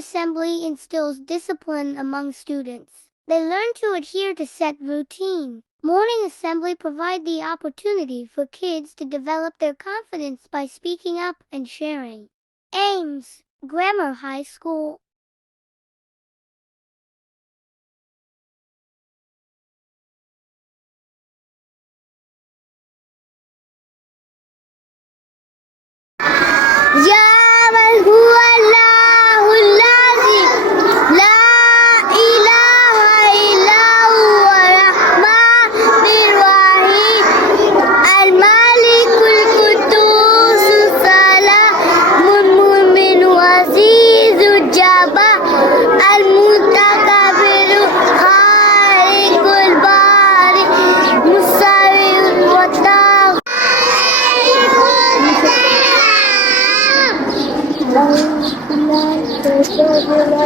assembly instills discipline among students. They learn to adhere to set routine. Morning assembly provide the opportunity for kids to develop their confidence by speaking up and sharing. Aims, Grammar High School. يا من هو الله الذي لا إله إلا هو الرحمن الرحيم الملك القدوس السلام المؤمن العزيز الجبار المتكبر خالق البارئ مصور وطاغ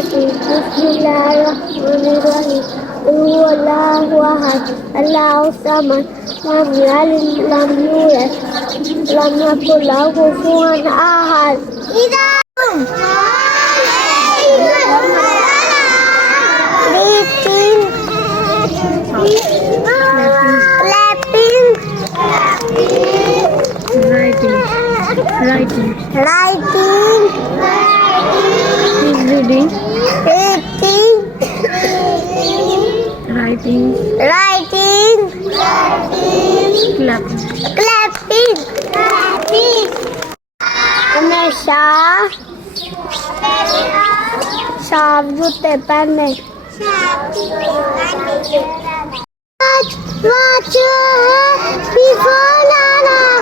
بسم الله الرحمن الرحيم هو الله أحد الله الصمد لم يلد لم يولد لم يكن له كفوا أحد Writing. Reading. Writing. Clapping. हमेशा साफ जूते पहने Watch before Nana.